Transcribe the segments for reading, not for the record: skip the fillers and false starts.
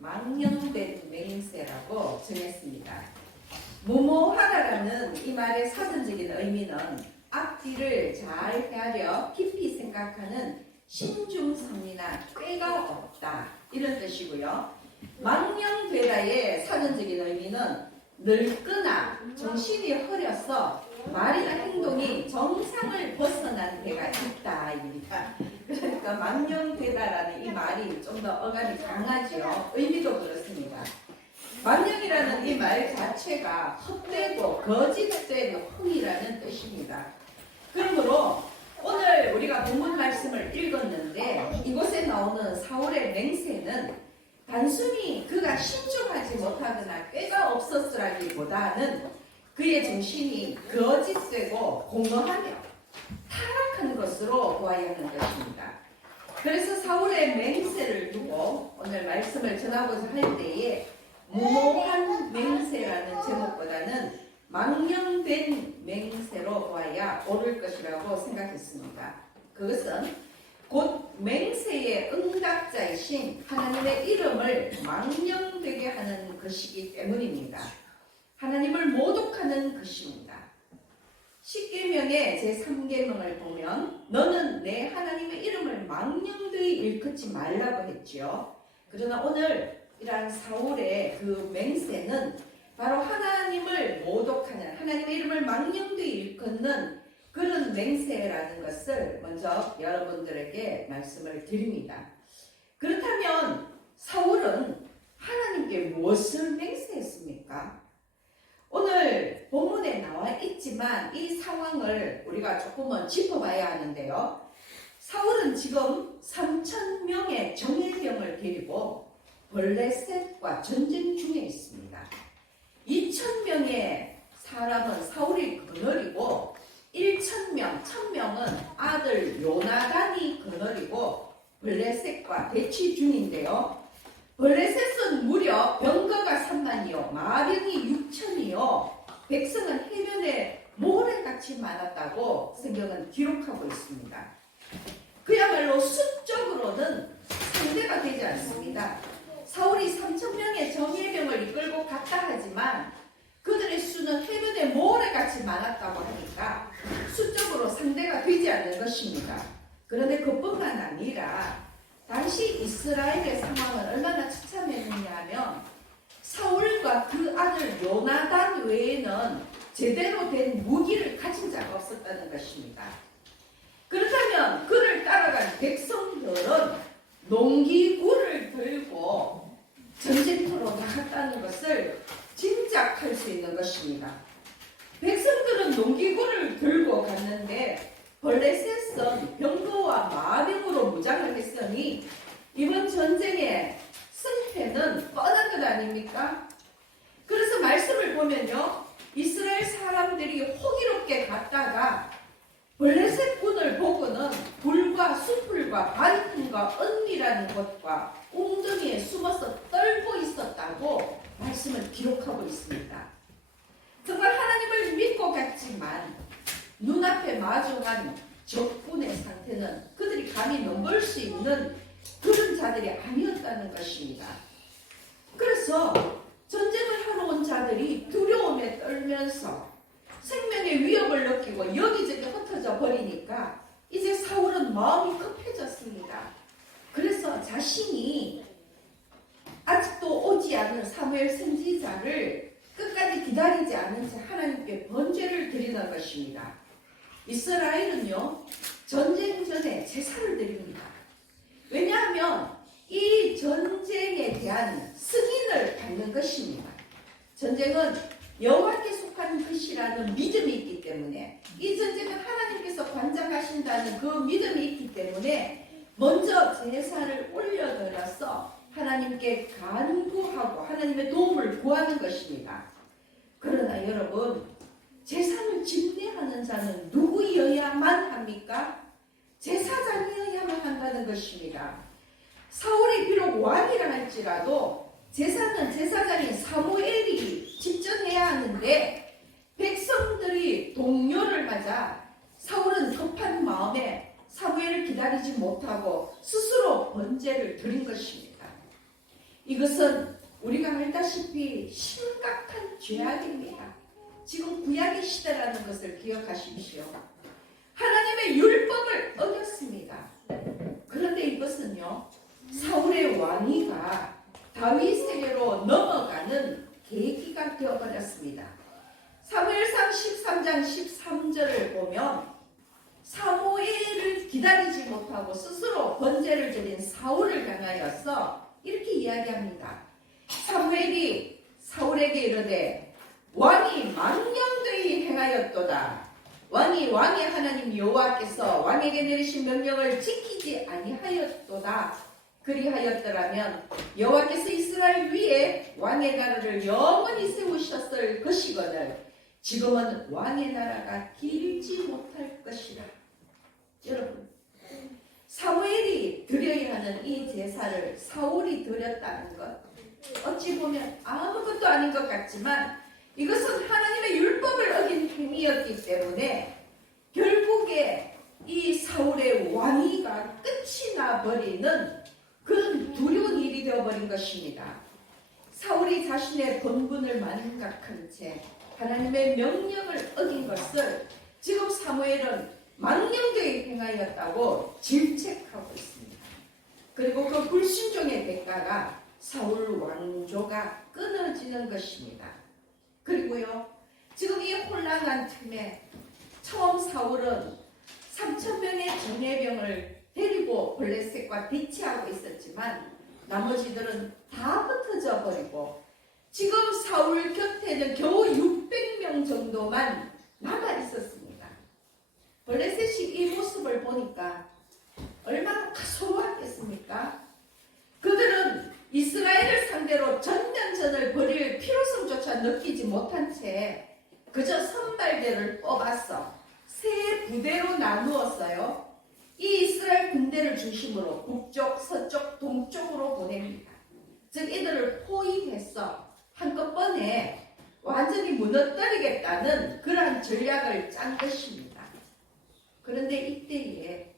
망령된 맹세라고 정했습니다. 무모하다라는 이 말의 사전적인 의미는 앞뒤를 잘 헤아려 깊이 생각하는 신중성이나 꾀가 없다 이런 뜻이고요. 망령되다의 사전적인 의미는 늙거나 정신이 흐려서 말이나 행동이 정상을 벗어난 데가 있다 입니다. 그러니까 망령되다라는 이 말이 좀 더 어감이 강하지요. 의미도 그렇습니다. 망령이라는 이 말 자체가 헛되고 거짓된 흥이라는 뜻입니다. 그러므로 오늘 우리가 본문 말씀을 읽었는데 이곳에 나오는 사울의 맹세는 단순히 그가 신중하지 못하거나 꾀가 없었으라기보다는 그의 정신이 거짓되고 공허하며 타락한 것으로 보아야 하는 것입니다. 그래서 사울의 맹세를 두고 오늘 말씀을 전하고자 할 때에 무모한 맹세라는 제목보다는 망령된 맹세로 보아야 옳을 것이라고 생각했습니다. 그것은 곧 맹세의 응답자이신 하나님의 이름을 망령되게 하는 것이기 때문입니다. 하나님을 모독하는 것입니다. 십계명의 제3계명을 보면 너는 내 하나님의 이름을 망령되이 일컫지 말라고 했지요. 그러나 오늘 이러한 사울의 그 맹세는 바로 하나님을 모독하는, 하나님의 이름을 망령되이 일컫는 그런 맹세라는 것을 먼저 여러분들에게 말씀을 드립니다. 그렇다면 사울은 하나님께 무엇을 맹세했습니까? 오늘 본문에 나와 있지만 이 상황을 우리가 조금은 짚어봐야 하는데요. 사울은 지금 3,000명의 정예병을 데리고 블레셋과 전쟁 중에 있습니다. 2,000명의 사람은 사울이 거느리고 1,000명, 1,000명은 아들 요나단이 거느리고 블레셋과 대치 중인데요. 블레셋은 무려 병거가 3만이요 마병이 6천이요 백성은 해변에 모래같이 많았다고 성경은 기록하고 있습니다. 그야말로 수적으로는 상대가 되지 않습니다. 사울이 3,000명의 정예병을 이끌고 갔다 하지만 그들의 수는 해변에 모래같이 많았다고 하니까 수적으로 상대가 되지 않는 것입니다. 그런데 그뿐만 아니라 당시 이스라엘의 상황은 얼마나 처참했느냐 하면 사울과 그 아들 요나단 외에는 제대로 된 무기를 가진 자가 없었다는 것입니다. 그렇다면 그를 따라간 백성들은 농기구를 들고 전쟁터로 나갔다는 것을 짐작할 수 있는 것입니다. 백성들은 농기구를 들고 갔는데 블레셋은 병거와 마병으로 무장을 했으니 이번 전쟁의 승패는 뻔한 것 아닙니까? 그래서 말씀을 보면요, 이스라엘 사람들이 호기롭게 갔다가 블레셋 군을 보고는 불과 수풀과 바리틈과 은밀한 곳과 웅덩이에 숨어서 떨고 있었다고 말씀을 기록하고 있습니다. 정말 하나님을 믿고 갔지만 눈앞에 마주한 적군의 상태는 그들이 감히 넘볼 수 있는 그런 자들이 아니었다는 것입니다. 그래서 전쟁을 하러 온 자들이 두려움에 떨면서 생명의 위협을 느끼고 여기저기 흩어져 버리니까 이제 사울은 마음이 급해졌습니다. 그래서 자신이 아직도 오지 않은 사무엘 선지자를 끝까지 기다리지 않은 채 하나님께 번제를 드리는 것입니다. 이스라엘은요, 전쟁 전에 제사를 드립니다. 왜냐하면 이 전쟁에 대한 승인을 받는 것입니다. 전쟁은 여호와께 속한 것이라는 믿음이 있기 때문에, 이 전쟁은 하나님께서 관장하신다는 그 믿음이 있기 때문에 먼저 제사를 올려드려서 하나님께 간구하고 하나님의 도움을 구하는 것입니다. 그러나 여러분, 제사를 집례하는 자는 누구여야만 합니까? 제사장이어야만 한다는 것입니다. 사울이 비록 왕이라 할지라도 제사는 제사장인 사무엘이 직접 해야 하는데 백성들이 동요를 하자 사울은 급한 마음에 사무엘을 기다리지 못하고 스스로 번제를 드린 것입니다. 이것은 우리가 알다시피 심각한 죄악입니다. 지금 구약의 시대라는 것을 기억하십시오. 하나님의 율법을 어겼습니다. 그런데 이것은요, 사울의 왕위가 다윗에게로 넘어가는 계기가 되어버렸습니다. 사무엘상 13장 13절을 보면 사무엘을 기다리지 못하고 스스로 번제를 드린 사울을 향하여서 이렇게 이야기합니다. 사무엘이 사울에게 이르되 왕이 망령되이 행하였도다. 왕이 왕의 하나님 여호와께서 왕에게 내리신 명령을 지키지 아니하였도다. 그리하였더라면 여호와께서 이스라엘 위에 왕의 나라를 영원히 세우셨을 것이거늘 지금은 왕의 나라가 길지 못할 것이라. 여러분, 사무엘이 드려야 하는 이 제사를 사울이 드렸다는 것, 어찌 보면 아무것도 아닌 것 같지만 이것은 하나님의 율법을 어긴 행위였기 때문에 결국에 이 사울의 왕위가 끝이 나버리는 그런 두려운 일이 되어버린 것입니다. 사울이 자신의 본분을 망각한 채 하나님의 명령을 어긴 것을 지금 사무엘은 망령되이 행하였다고 질책하고 있습니다. 그리고 그 불순종의 대가가 사울 왕조가 끊어지는 것입니다. 그리고요, 지금 이 혼란한 틈에 처음 사울은 3,000명의 정예병을 데리고 블레셋과 대치하고 있었지만 나머지들은 다 흩어져 버리고 지금 사울 곁에는 겨우 600명 정도만 남아 있었습니다. 블레셋이 이 모습을 보니까 얼마나 가소로웠겠습니까? 그들은 이스라엘을 상대로 전면전을 벌일 필요성조차 느끼지 못한 채 그저 선발대를 뽑아서 세 부대로 나누었어요. 이 이스라엘 군대를 중심으로 북쪽, 서쪽, 동쪽으로 보냅니다. 즉 이들을 포위해서 한꺼번에 완전히 무너뜨리겠다는 그러한 전략을 짠 것입니다. 그런데 이때에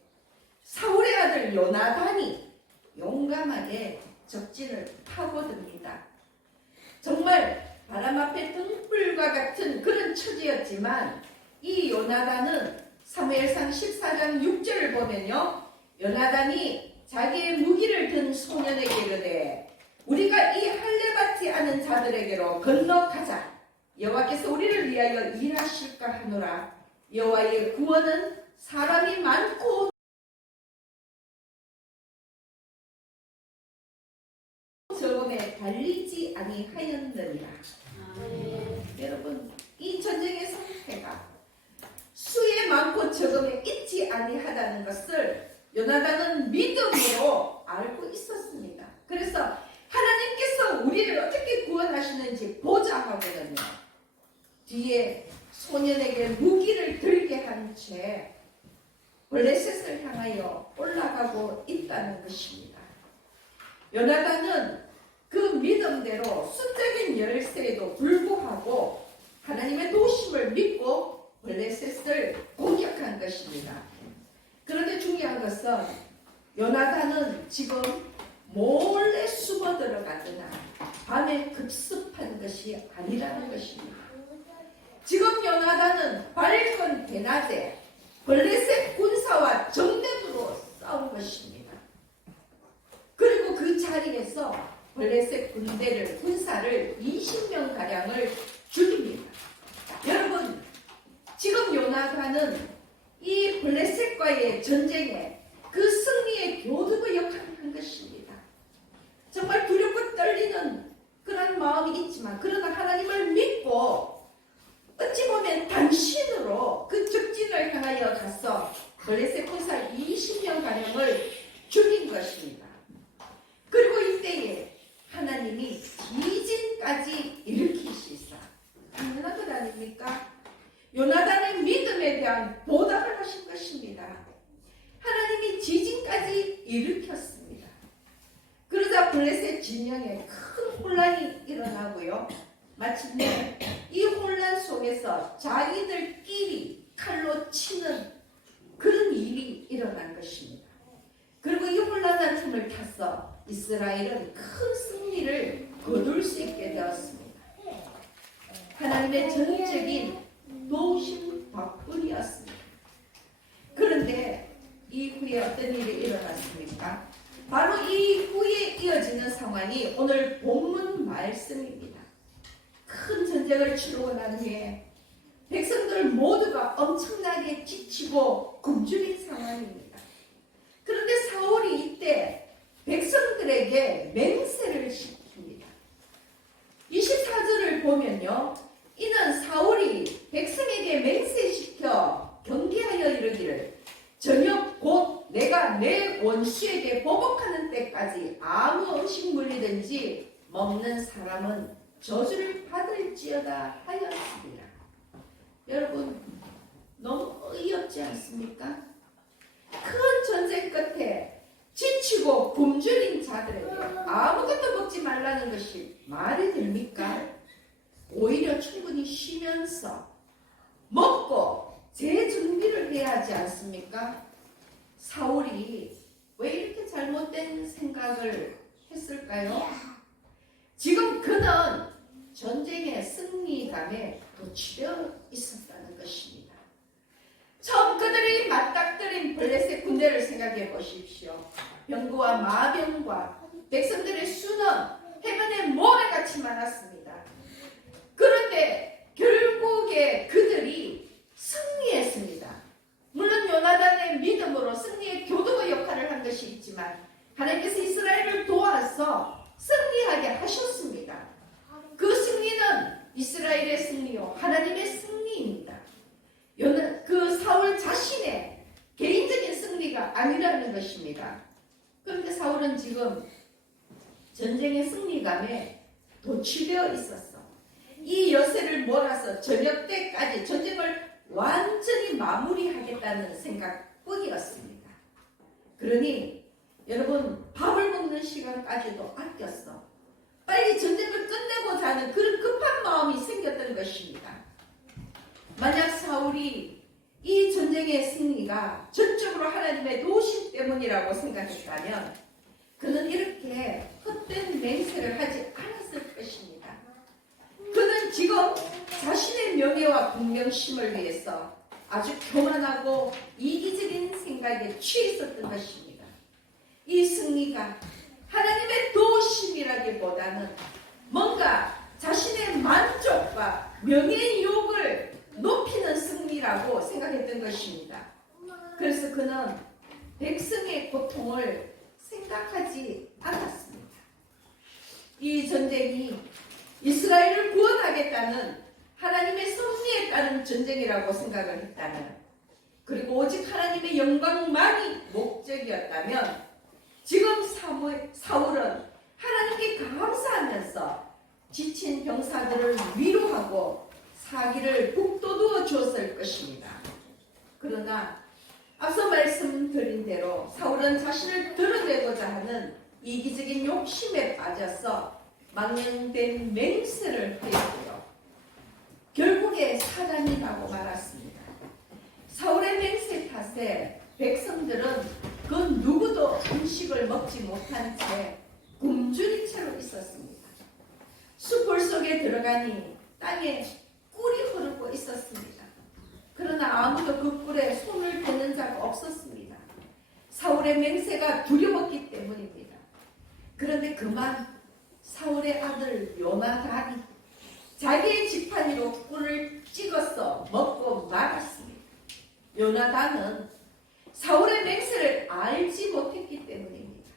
사울의 아들 요나단이 용감하게 적진을 파고듭니다. 정말 바람 앞에 등불과 같은 그런 처지였지만 이 요나단은 사무엘상 14장 6절을 보면요, 요나단이 자기의 무기를 든 소년에게 이르되 우리가 이 할례받지 않은 자들에게로 건너가자. 여호와께서 우리를 위하여 일하실까 하노라. 여호와의 구원은 사람이 많고 적음에 달리지 아니하였느니라. 여러분, 이 전쟁의 상태가 수에 많고 적음에 있지 아니하다는 것을 요나단은 믿음으로 알고 있었습니다. 그래서 하나님께서 우리를 어떻게 구원하시는지 보자 하거든요. 뒤에 소년에게 무기를 들게 한 채 블레셋을 향하여 올라가고 있다는 것입니다. 요나단은 그 믿음대로 순적인 열쇠에도 불구하고 하나님의 도심을 믿고 블레셋을 공격한 것입니다. 그런데 중요한 것은 요나단은 지금 몰래 숨어 들어가거나 밤에 급습한 것이 아니라는 것입니다. 지금 요나단은 밝은 대낮에 블레셋 군사와 정면으로 싸운 것입니다. 그리고 그 자리에서 블레셋 군사를 20명 가량을 죽입니다. 여러분, 지금 요나단은 이 블레셋과의 전쟁에 그 승리의 교두보 역할을 한 것입니다. 정말 두렵고 떨리는 그런 마음이 있지만 그러나 하나님을 믿고 어찌 보면 당신으로 그 적진을 향하여 가서 블레셋 군사 20명 가량을 죽인 것입니다. 그리고 이때에 하나님이 지진까지 일으키시사 당연한 것 아닙니까? 요나단의 믿음에 대한 보답을 하신 것입니다. 하나님이 지진까지 일으켰습니다. 그러자 블레셋 진영에 큰 혼란이 일어나고요. 마침내 이 혼란 속에서 자기들끼리 칼로 치는 그런 일이 일어난 것입니다. 그리고 이 혼란한 틈을 타서 통해서 이스라엘은 큰 승리를 거둘 수 있게 되었습니다. 하나님의 전적인 도우심 덕분이었습니다. 그런데 이후에 어떤 일이 일어났습니까? 바로 이후에 이어지는 상황이 오늘 본문 말씀입니다. 큰 전쟁을 치르고 난 후에 백성들 모두가 엄청나게 지치고 굶주린 상황입니다. 그런데 사울이 이때 백성들에게 맹세를 시킵니다. 24절을 보면요, 이는 사울이 백성에게 맹세시켜 경계하여 이르기를 저녁 곧 내가 내 원수에게 보복하는 때까지 아무 음식물이든지 먹는 사람은 저주를 받을지어다 하였습니다. 여러분, 너무 어이없지 않습니까? 큰 전쟁 끝에 지치고 굶주린 자들에게 아무것도 먹지 말라는 것이 말이 됩니까? 오히려 충분히 쉬면서 먹고 재준비를 해야 하지 않습니까? 사울이 왜 이렇게 잘못된 생각을 했을까요? 지금 그는 전쟁의 승리감에 도취되어 있었다는 것입니다. 처음 그들이 맞닥뜨린 블레셋 군대를 생각해 보십시오. 병거와 마병과 백성들의 수는 해변에 모래같이 많았습니다. 그런데 결국에 그들이 승리했습니다. 물론 요나단의 믿음으로 승리의 교도의 역할을 한 것이 있지만 하나님께서 이스라엘을 도와서 승리하게 하셨습니다. 그 승리는 이스라엘의 승리요 하나님의 승리입니다. 그 사울 자신의 개인적인 승리가 아니라는 것입니다. 그런데 사울은 지금 전쟁의 승리감에 도취되어 있었어. 이 여세를 몰아서 저녁 때까지 전쟁을 완전히 마무리하겠다는 생각뿐이었습니다. 그러니 여러분, 밥을 먹는 시간까지도 아꼈어. 빨리 전쟁을 끝내고자 하는 그런 급한 마음이 생겼던 것입니다. 만약 사울이 이 전쟁의 승리가 전적으로 하나님의 도우심 때문이라고 생각했다면 그는 이렇게 헛된 맹세를 하지 않았을 것입니다. 그는 지금 자신의 명예와 분명심을 위해서 아주 교만하고 이기적인 생각에 취해 있었던 것입니다. 이 승리가 하나님의 도우심이라기보다는 뭔가 자신의 만족과 명예의 욕을 높이는 승리라고 생각했던 것입니다. 그래서 그는 백성의 고통을 생각하지 않았습니다. 이 전쟁이 이스라엘을 구원하겠다는 하나님의 섭리에 따른 전쟁이라고 생각을 했다면, 그리고 오직 하나님의 영광만이 목적이었다면 지금 사울은 하나님께 감사하면서 지친 병사들을 위로하고 사기를 북돋워 주었을 것입니다. 그러나 앞서 말씀드린 대로 사울은 자신을 드러내고자 하는 이기적인 욕심에 빠져서 망령된 맹세를 하였고요. 결국에 사단이 나고 말았습니다. 사울의 맹세 탓에 백성들은 그 누구도 음식을 먹지 못한 채 굶주린 채로 있었습니다. 숲을 속에 들어가니 땅에 꿀이 흐르고 있었습니다. 그러나 아무도 그 꿀에 손을 대는 자가 없었습니다. 사울의 맹세가 두려웠기 때문입니다. 그런데 그만 사울의 아들 요나단이 자기의 지팡이로 꿀을 찍어서 먹고 말았습니다. 요나단은 사울의 맹세를 알지 못했기 때문입니다.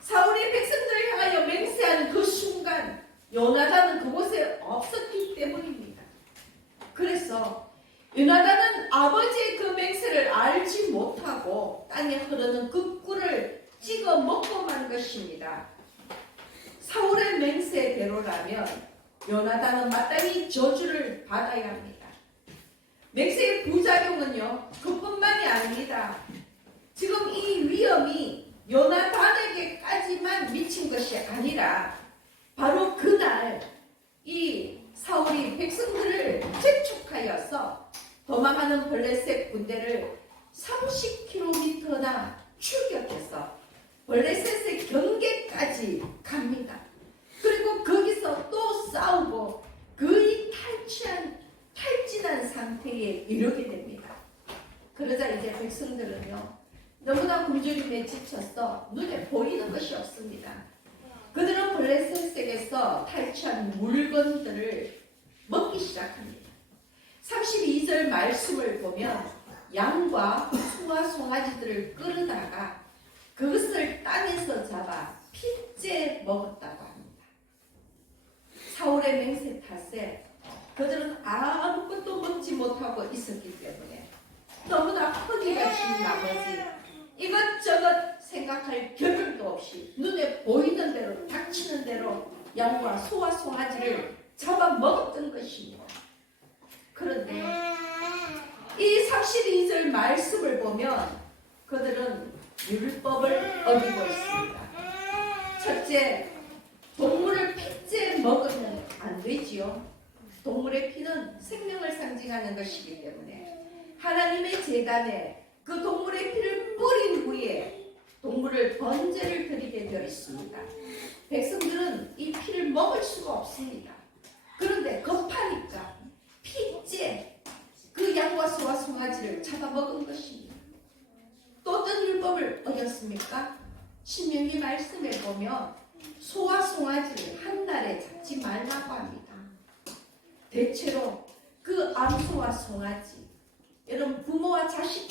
사울이 백성들을 향하여 맹세하는 그 순간 요나단은 그곳에 없었기 때문입니다. 그래서 요나단은 아버지의 그 맹세를 알지 못하고 땅에 흐르는 그 꿀을 찍어 먹고 만 것입니다. 사울의 맹세대로라면 요나단은 마땅히 저주를 받아야 합니다. 맹세의 부작용은요, 그뿐만이 아닙니다. 지금 이 위험이 요나단에게까지만 미친 것이 아니라 바로 그날 이 사울이 백성들을 재촉하여서 도망하는 블레셋 군대를 30km나 출격해서 블레셋의 경계 눈에 보이는 것이 없습니다. 그들은 블레셋에게서 탈취한 물건들을 먹기 시작합니다. 32절 말씀을 보면 양과 소와 송아지들을 끌어다가 그것을 땅에서 잡아 핏째 먹었다고 합니다. 사울의 맹세 탓에 그들은 아무것도 먹지 못하고 있었기 때문에 너무나 허기가 진 나머지 이것저것 생각할 겨를도 없이 눈에 보이는 대로 닥치는 대로 양과 소와 송아지를 잡아먹었던 것입니다. 그런데 이 32절 말씀을 보면 그들은 율법을 어기고 있습니다. 첫째, 동물을 핏째 먹으면 안 되지요. 동물의 피는 생명을 상징하는 것이기 때문에 하나님의 제단에 그 동물의 피를 뿌린 후에 동물을 번제를 드리게 되어 있습니다. 백성들은 이 피를 먹을 수가 없습니다. 그런데 급하니까 핏째 그 양과 소와 송아지를 잡아먹은 것입니다. 또 어떤 율법을 어겼습니까? 신명기 말씀에 보면 소와 송아지를 한 날에 잡지 말라고 합니다. 대체로 그 암소와 송아지, 여러분 부모와 자식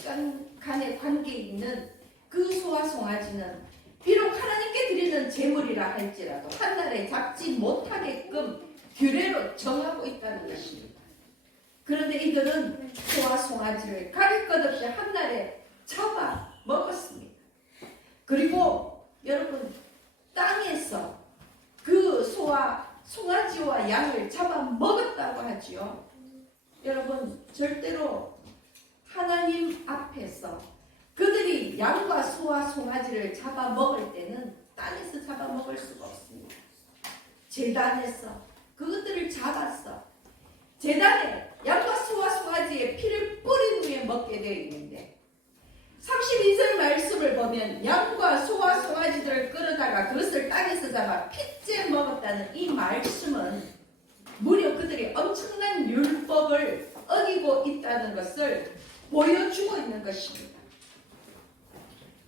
간의 관계에 있는 그 소와 송아지는 비록 하나님께 드리는 제물이라 할지라도 한 날에 잡지 못하게끔 규례로 정하고 있다는 것입니다. 그런데 이들은 소와 송아지를 가릴 것 없이 한 날에 잡아 먹었습니다. 그리고 여러분 땅에서 그 소와 송아지와 양을 잡아 먹었다고 하지요. 여러분 절대로 하나님 앞에서 그들이 양과 소와 송아지를 잡아 먹을 때는 땅에서 잡아 먹을 수가 없습니다. 제단에서 그것들을 잡았어. 제단에 양과 소와 송아지의 피를 뿌린 후에 먹게 되어 있는데 32절 말씀을 보면 양과 소와 송아지들을 끌어다가 그것을 땅에서 잡아 핏째 먹었다는 이 말씀은 무려 그들이 엄청난 율법을 어기고 있다는 것을 보여주고 있는 것입니다.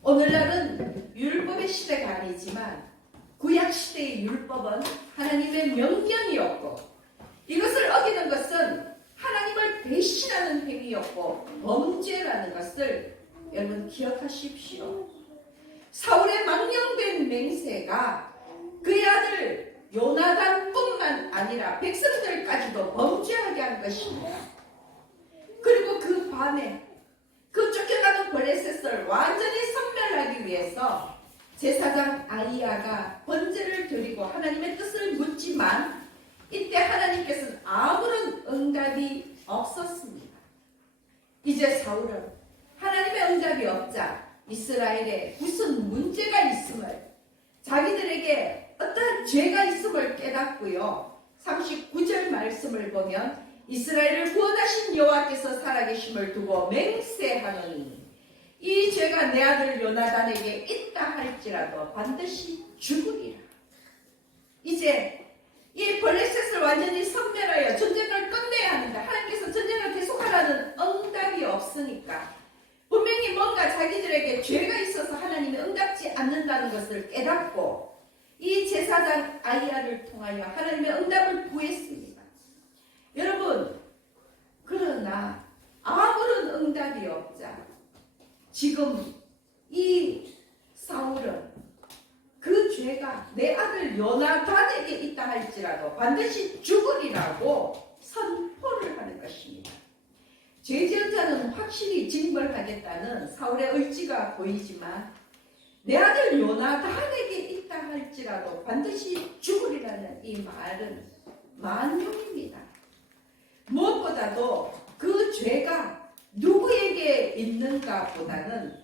오늘날은 율법의 시대가 아니지만 구약시대의 율법은 하나님의 명령이었고 이것을 어기는 것은 하나님을 배신하는 행위였고 범죄라는 것을 여러분 기억하십시오. 사울의 망령된 맹세가 그의 아들 요나단뿐만 아니라 백성들까지도 범죄하게 한 것입니다. 그리고 그 밤에 그 쫓겨가는 블레셋을 완전히 섬멸하기 위해서 제사장 아이야가 번제를 드리고 하나님의 뜻을 묻지만 이때 하나님께서는 아무런 응답이 없었습니다. 이제 사울은 하나님의 응답이 없자 이스라엘에 무슨 문제가 있음을 자기들에게 어떠한 죄가 있음을 깨닫고요. 39절 말씀을 보면 이스라엘을 구원하신 여호와께서 살아계심을 두고 맹세하노니 이 죄가 내 아들 요나단에게 있다 할지라도 반드시 죽으리라. 이제 이 블레셋을 완전히 섬멸하여 전쟁을 끝내야 하는데 하나님께서 전쟁을 계속하라는 응답이 없으니까 분명히 뭔가 자기들에게 죄가 있어서 하나님이 응답지 않는다는 것을 깨닫고 이 제사장 아이야를 통하여 하나님의 응답을 구했습니다. 여러분, 그러나 아무런 응답이 없자 지금 이 사울은 그 죄가 내 아들 요나단에게 있다 할지라도 반드시 죽으리라고 선포를 하는 것입니다. 죄 지은 자는 확실히 징벌하겠다는 사울의 의지가 보이지만 내 아들 요나단에게 있다 할지라도 반드시 죽으리라는 이 말은 만용입니다. 무엇보다도 그 죄가 누구에게 있는가 보다는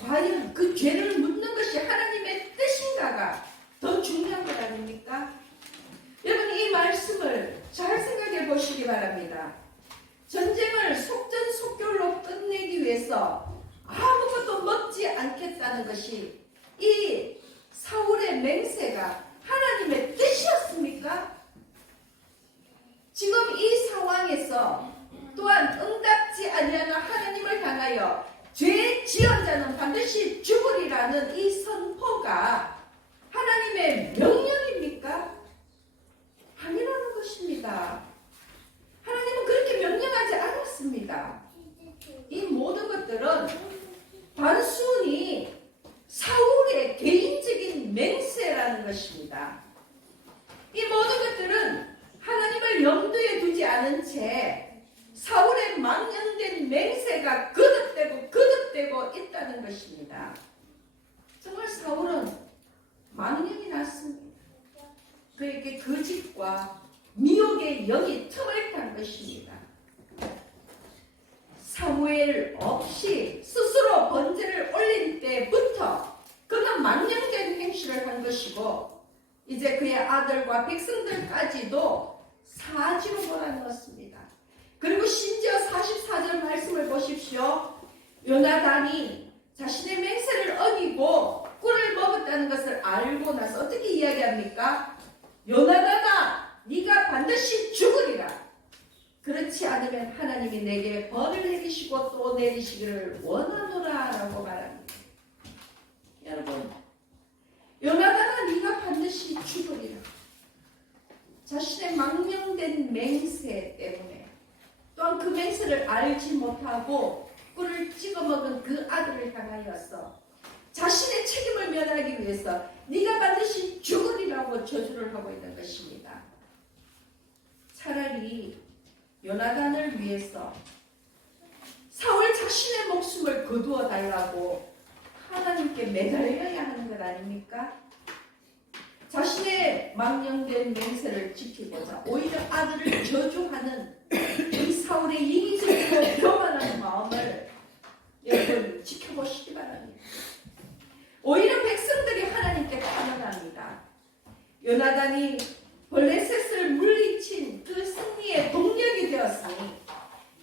과연 그 죄를 묻는 것이 하나님의 뜻인가가 더 중요한 것 아닙니까? 여러분 이 말씀을 잘 생각해 보시기 바랍니다. 전쟁을 속전속결로 끝내기 위해서 아무것도 먹지 않겠다는 것이 이 사울의 맹세가 하나님의 뜻이었습니까? 지금 이 상황에서 또한 응답지 아니하는 하나님을 향하여 죄 지은 자는 반드시 죽으리라는 이 선포 것입니다. 이 모든 것들은 하나님을 염두에 두지 않은 채 사울의 망령된 맹세가 거듭되고 있다는 것입니다. 정말 사울은 망령이 났습니다. 그에게 거짓과 미혹의 영이 틈을 탄 것입니다. 사무엘 없이 스스로 번제를 올린 때부터 그는 망령된 행실을 한 것이고 이제 그의 아들과 백성들까지도 사지로 몰아넣었습니다. 그리고 심지어 44절 말씀을 보십시오. 요나단이 자신의 맹세를 어기고 꿀을 먹었다는 것을 알고 나서 어떻게 이야기합니까? 요나단아, 네가 반드시 죽으리라. 그렇지 않으면 하나님이 내게 벌을 내리시고 또 내리시기를 원하노라 라고 말합니다. 여러분, 요나단아, 네가 반드시 죽으리라. 자신의 망명된 맹세 때문에 또한 그 맹세를 알지 못하고 꿀을 찍어 먹은 그 아들을 향하여서 자신의 책임을 면하기 위해서 네가 반드시 죽으리라고 저주를 하고 있는 것입니다. 차라리 요나단을 위해서 사울 자신의 목숨을 거두어 달라고 하나님께 매달려야 하는 것 아닙니까? 자신의 망령된 맹세를 지키고자 오히려 아들을 저주하는 이 사울의 이기적이고 교만한 마음을 여러분 지켜보시기 바랍니다. 오히려 백성들이 하나님께 탄원합니다. 요나단이 블레셋을 물리친 그 승리의 동력이 되었으니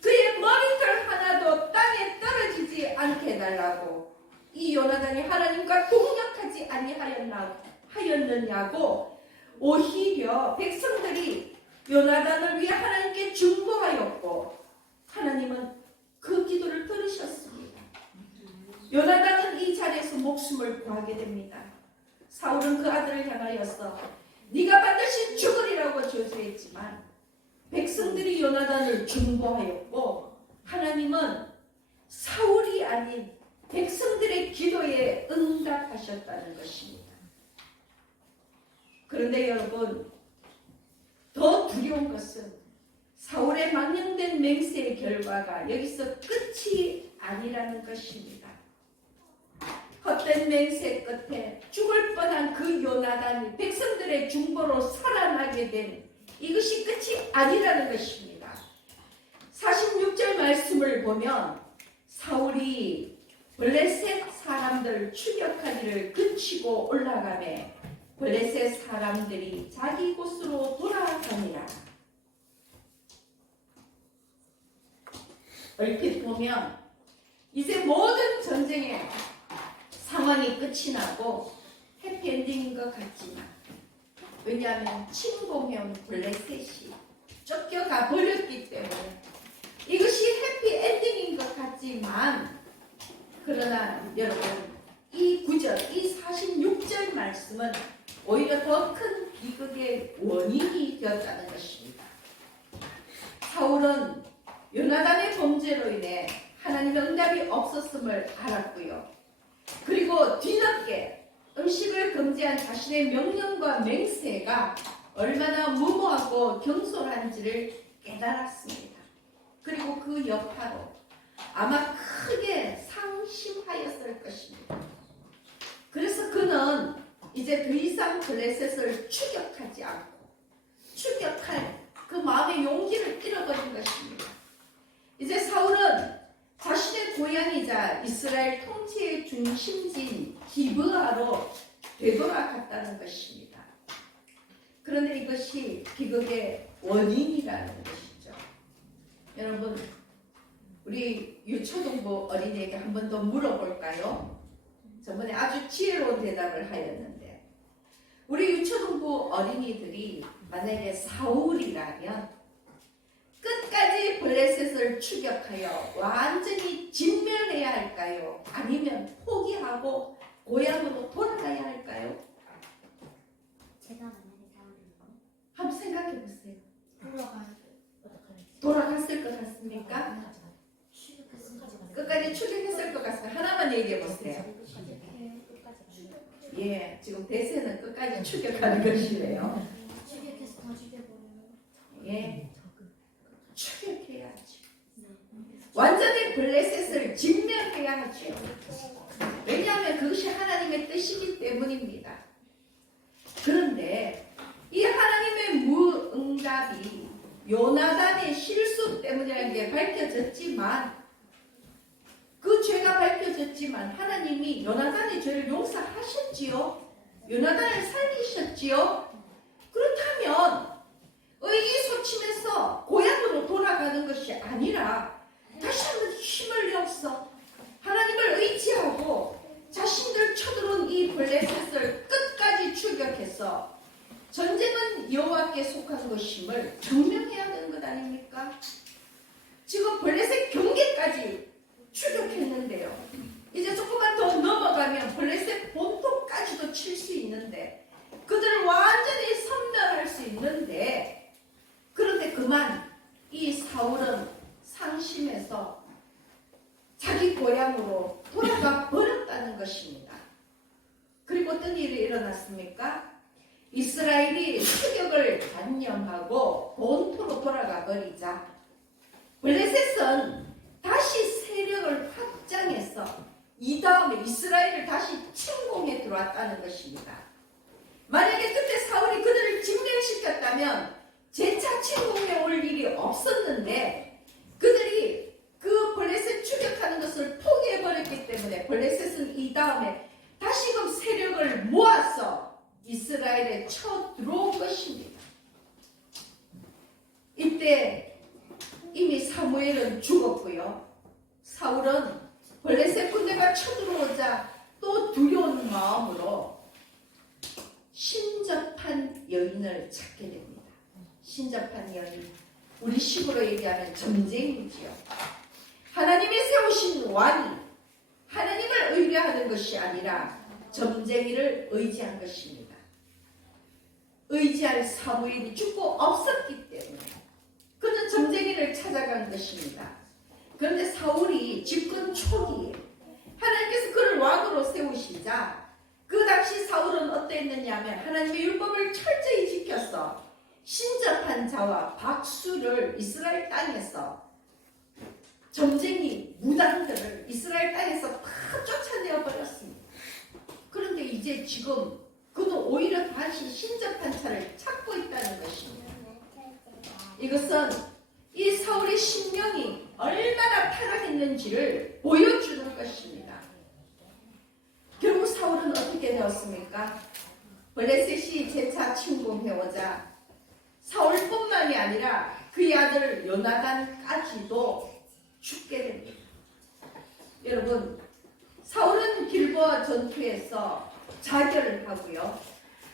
그의 머리털 하나도 땅에 떨어지지 않게 해달라고 이 요나단이 하나님과 동력하지 아니하였느냐고 오히려 백성들이 요나단을 위해 하나님께 중보하였고 하나님은 그 기도를 들으셨습니다. 요나단은 이 자리에서 목숨을 구하게 됩니다. 사울은 그 아들을 향하여서 네가 반드시 죽으리라고 저주했지만 백성들이 요나단을 중보하였고 하나님은 사울이 아닌 백성들의 기도에 응답하셨다는 것입니다. 그런데 여러분, 더 두려운 것은 사울의 망령된 맹세의 결과가 여기서 끝이 아니라는 것입니다. 헛된 맹세 끝에 죽을 뻔한 그 요나단이 백성들의 중보로 살아나게 된 이것이 끝이 아니라는 것입니다. 46절 말씀을 보면 사울이 블레셋 사람들 추격하기를 그치고 올라가매 블레셋 사람들이 자기 곳으로 돌아가니라. 얼핏 보면 이제 모든 전쟁의 상황이 끝이 나고 해피엔딩인 것 같지만 왜냐하면 침공해온 블레셋이 쫓겨가 버렸기 때문에 이것이 해피엔딩인 것 같지만 그러나 여러분 이 9절, 이 46절 말씀은 오히려 더 큰 비극의 원인이 되었다는 것입니다. 사울은 요나단의 범죄로 인해 하나님의 응답이 없었음을 알았고요. 그리고 뒤늦게 음식을 금지한 자신의 명령과 맹세가 얼마나 무모하고 경솔한지를 깨달았습니다. 그리고 그 여파로 아마 크게 상심하였을 것입니다. 그래서 그는 이제 더 이상 블레셋을 추격하지 않고 추격할 그 마음의 용기를 잃어버린 것입니다. 이제 사울은 자신의 고향이자 이스라엘 통치의 중심지인 기브아로 되돌아갔다는 것입니다. 그런데 이것이 비극의 원인이라는 것이죠. 여러분, 우리 유초동부 어린이에게 한 번 더 물어볼까요? 저번에 아주 지혜로운 대답을 하였는데 우리 유초동부 어린이들이 만약에 사울이라면 끝까지 블레셋을 추격하여 완전히 진멸해야 할까요? 아니면 포기하고 고향으로 돌아가야 할까요? 제가 만약에 사울이면 한번 생각해 보세요. 돌아가야 돌아갔을 것 같습니까? 끝까지 추격했을 것 같습니다. 하나만 얘기해 보세요. 예, 지금 대세는 끝까지 추격하는 것이래요. 추격해서 더 죽여버려요. 예, 추격해야지. 완전히 블레셋을 진멸해야 하죠. 왜냐하면 그것이 하나님의 뜻이기 때문입니다. 그런데 이 하나님의 무응답이 요나단의 실수 때문이라는 게 밝혀졌지만, 그 죄가 밝혀졌지만 하나님이 요나단의 죄를 용서하셨지요. 요나단을 살리셨지요. 그렇다면 의기소침해서 고향으로 돌아가는 것이 아니라 다시 한번 힘을 내어서 하나님을 의지하고 자신들 쳐들어온 이 블레셋을 끝까지 추격해서 전쟁은 여호와께 속한 것임을 증명해야 되는 것 아닙니까? 지금 블레셋 경계까지 추격했는데요. 이제 조금만 더 넘어가면 블레셋 본토까지도 칠 수 있는데, 그들을 완전히 섬멸할 수 있는데, 그런데 그만 이 사울은 상심해서 자기 고향으로 돌아가 버렸다는 것입니다. 그리고 어떤 일이 일어났습니까? 이스라엘이 추격을 단념하고 본토로 돌아가 버리자 블레셋은 다시 세력을 확장해서 이 다음에 이스라엘을 다시 침공해 들어왔다는 것입니다. 만약에 그때 사울이 그들을 진멸시켰다면 재차 침공해 올 일이 없었는데, 그들이 그 블레셋 추격하는 것을 포기해버렸기 때문에 블레셋은 이 다음에 다시금 세력을 모아서 이스라엘에 쳐 들어온 것입니다. 이때 이미 사무엘은 죽었고요. 사울은 블레셋 군대가 쳐들어오자 또 두려운 마음으로 신접한 여인을 찾게 됩니다. 신접한 여인, 우리 식으로 얘기하면 점쟁이지요. 하나님이 세우신 왕이 하나님을 의뢰하는 것이 아니라 점쟁이를 의지한 것입니다. 의지할 사무엘이 죽고 없었기 때문에 그는 점쟁이를 찾아간 것입니다. 그런데 사울이 집권 초기에 하나님께서 그를 왕으로 세우시자, 그 당시 사울은 어땠느냐 하면 하나님의 율법을 철저히 지켜서 신접한 자와 박수를 이스라엘 땅에서, 점쟁이 무당들을 이스라엘 땅에서 다 쫓아내어 버렸습니다. 그런데 이제 지금 그는 오히려 다시 신접한 자를 찾고 있다는 것입니다. 이것은 이 사울의 신명이 얼마나 타락했는지를 보여주는 것입니다. 결국 사울은 어떻게 되었습니까? 블레셋이 재차 침공해오자 사울뿐만이 아니라 그의 아들 요나단까지도 죽게 됩니다. 여러분, 사울은 길보아 전투에서 자결을 하고요.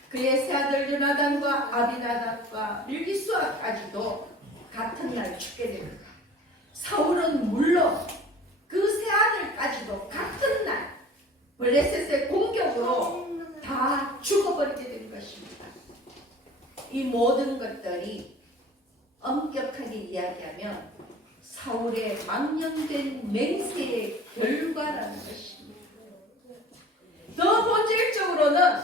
그의 세 아들 요나단과 아비나답과 밀기수아까지도 같은 날 죽게 됩니다. 사울은 물론 그 세 아들까지도 같은 날 블레셋의 공격으로 다 죽어버리게 된 것입니다. 이 모든 것들이 엄격하게 이야기하면 사울의 망령된 맹세의 결과라는 것입니다. 더 본질적으로는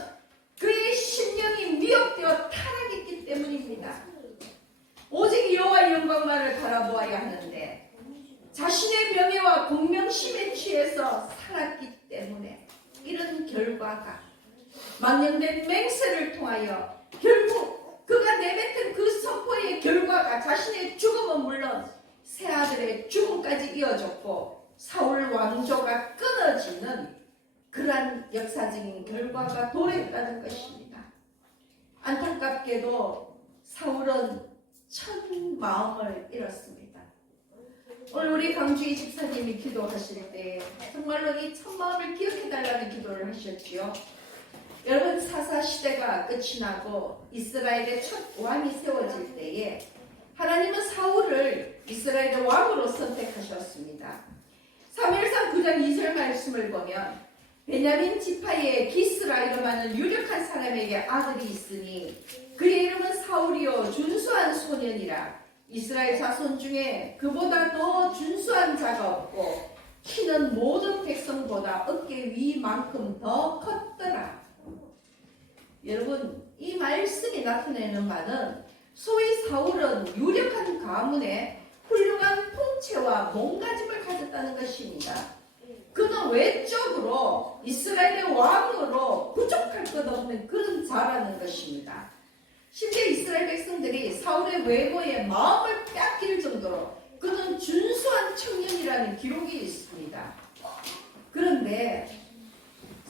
그의 심령이 미혹되어 타락했기 때문입니다. 오직 여호와의 영광만을 바라보아야 하는데 자신의 명예와 공명심에 취해서 살았기 때문에 이런 결과가, 망령된 맹세를 통하여 결국 그가 내뱉은 그 선포의 결과가 자신의 죽음은 물론 세 아들의 죽음까지 이어졌고 사울 왕조가 끊어지는 그러한 역사적인 결과가 도래했다는 것입니다. 안타깝게도 사울은 천 마음을 잃었습니다. 오늘 우리 강주희 집사님이 기도하실 때 정말로 이 천 마음을 기억해달라는 기도를 하셨지요. 여러분, 사사 시대가 끝이 나고 이스라엘의 첫 왕이 세워질 때에 하나님은 사울을 이스라엘의 왕으로 선택하셨습니다. 사무엘상 9장 2절 말씀을 보면 베냐민 지파의 기스라 이름하는 유력한 사람에게 아들이 있으니 그의 이름은 사울이요 준수한 소년이라. 이스라엘 자손 중에 그보다 더 준수한 자가 없고 키는 모든 백성보다 어깨 위만큼 더 컸더라. 여러분, 이 말씀이 나타내는 바는 소위 사울은 유력한 가문에 훌륭한 풍채와 몸가짐을 가졌다는 것입니다. 그는 외적으로 이스라엘의 왕으로 부족할 것 없는 그런 자라는 것입니다. 심지어 이스라엘 백성들이 사울의 외모에 마음을 빼앗길 정도로 그는 준수한 청년이라는 기록이 있습니다. 그런데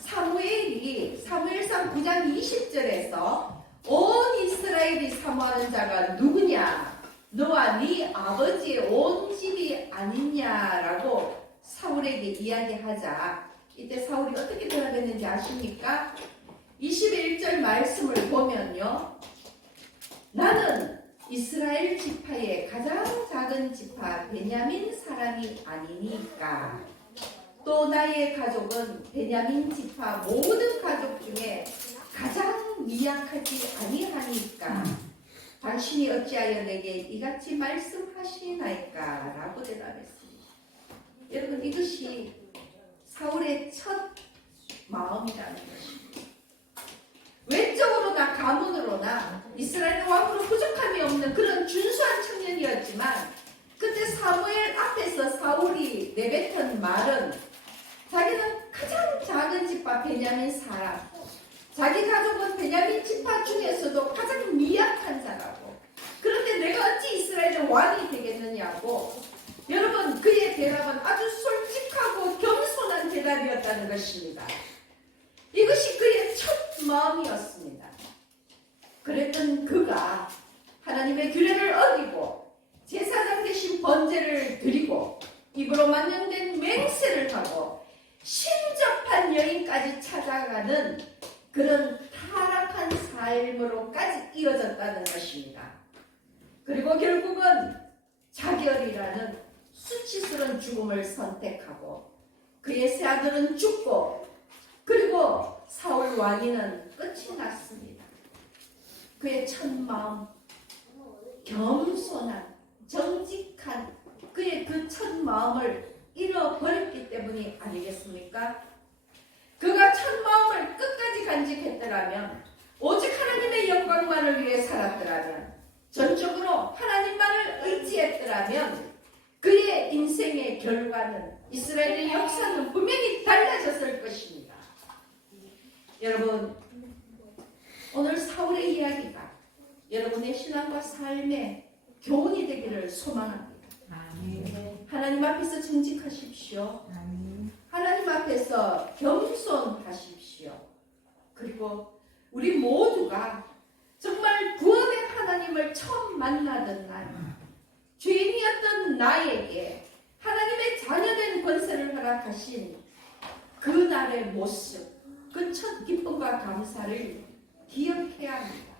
사무엘이 사무엘상 9장 20절에서 온 이스라엘이 사모하는 자가 누구냐? 너와 네 아버지의 온 집이 아니냐라고 사울에게 이야기하자 이때 사울이 어떻게 대답했는지 아십니까? 21절 말씀을 보면요. 나는 이스라엘 지파의 가장 작은 지파 베냐민 사람이 아니니까 또 나의 가족은 베냐민 지파 모든 가족 중에 가장 미약하지 아니하니까 당신이 어찌하여 내게 이같이 말씀하시나이까 라고 대답했습니다. 여러분, 이것이 사울의 첫 마음이라는 것입니다. 외적으로나 가문으로나 이스라엘 왕으로 부족함이 없는 그런 준수한 청년이었지만 그때 사무엘 앞에서 사울이 내뱉은 말은 자기는 가장 작은 지파 베냐민 사람, 자기 가족은 베냐민 지파 중에서도 가장 미약한 자라고, 그런데 내가 어찌 이스라엘의 왕이 되겠느냐고. 여러분, 그의 대답은 아주 솔직하고 겸손한 대답이었다는 것입니다. 이것이 그의 첫 마음이었습니다. 그랬던 그가 하나님의 규례를 어기고 제사장 대신 번제를 드리고 입으로 만년된 맹세를 하고 신접한 여인까지 찾아가는 그런 타락한 삶으로까지 이어졌다는 것입니다. 그리고 결국은 자결이라는 수치스러운 죽음을 선택하고 그의 세 아들은 죽고 그리고 사울 왕위는 끝이 났습니다. 그의 첫 마음, 겸손한 정직한 그의 그 첫 마음을 잃어버렸기 때문이 아니겠습니까? 그가 첫 마음을 끝까지 간직했더라면, 오직 하나님의 영광만을 위해 살았더라면, 전적으로 하나님만을 의지했더라면 그의 인생의 결과는, 이스라엘의 역사는 분명히 달라졌을 것입니다. 여러분, 오늘 사울의 이야기가 여러분의 신앙과 삶의 교훈이 되기를 소망합니다. 하나님 앞에서 정직하십시오. 하나님 앞에서 겸손하십시오. 그리고 우리 모두가 정말 구원의 하나님을 처음 만나던 날, 죄인이었던 나에게 하나님의 자녀된 권세를 허락하신 그 날의 모습, 그 첫 기쁨과 감사를 기억해야 합니다.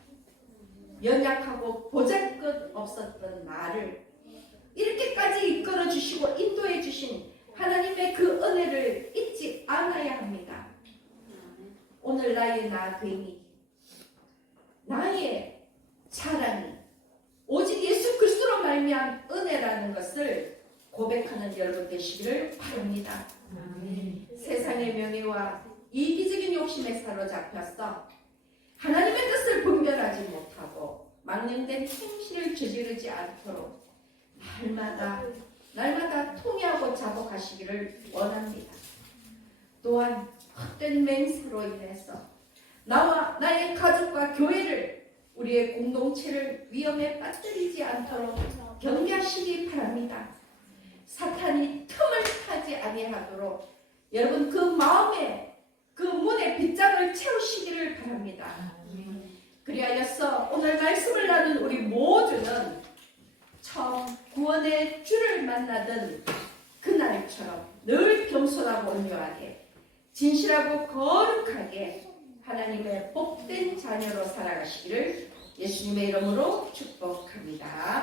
연약하고 보잘것 없었던 나를 이렇게까지 이끌어 주시고 인도해 주신 하나님의 그 은혜를 잊지 않아야 합니다. 오늘 나의 나됨이, 나의 자랑이 오직 예수 그리스도로 말미암은 은혜라는 것을 고백하는 여러분 되시기를 바랍니다. 세상의 명예와 이기적인 욕심에 사로잡혀서 하나님의 뜻을 분별하지 못하고 망령된 행실을 저지르지 않도록 날마다 통회하고 자복하시기를 원합니다. 또한 헛된 맹세로 인해서 나와 나의 가족과 교회를, 우리의 공동체를 위험에 빠뜨리지 않도록 경계하시기 바랍니다. 사탄이 틈을 타지 아니하도록 여러분 그 마음에 그 문에 빗장을 채우시기를 바랍니다. 그리하여서 오늘 말씀을 나눈 우리 모두는 처음 구원의 주를 만나던 그날처럼 늘 겸손하고 온유하게 진실하고 거룩하게 하나님의 복된 자녀로 살아가시기를 예수님의 이름으로 축복합니다.